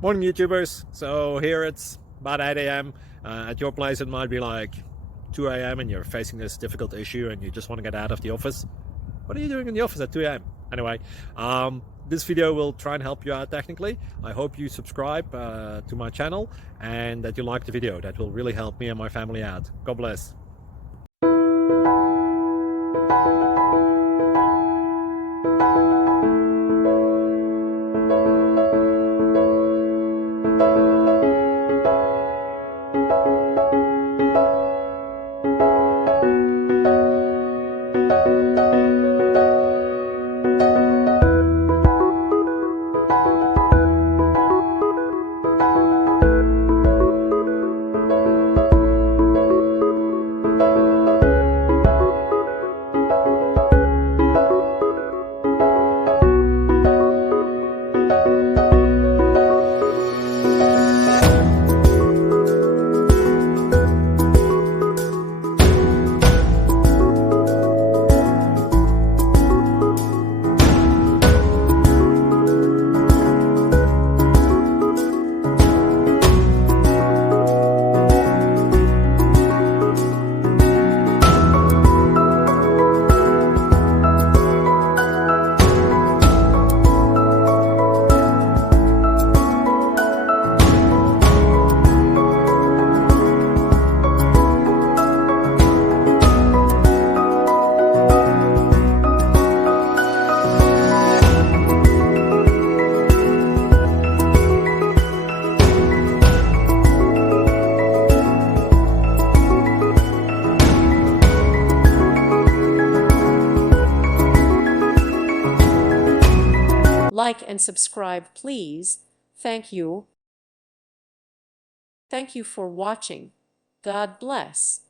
Morning YouTubers. So here it's about 8 a.m. At your place it might be like 2 a.m. and you're facing this difficult issue and you just want to get out of the office. What are you doing in the office at 2 a.m.? Anyway, this video will try and help you out technically. I hope you subscribe to my channel and that you like the video. That will really help me and my family out. God bless. Like and subscribe, please. Thank you. Thank you for watching. God bless.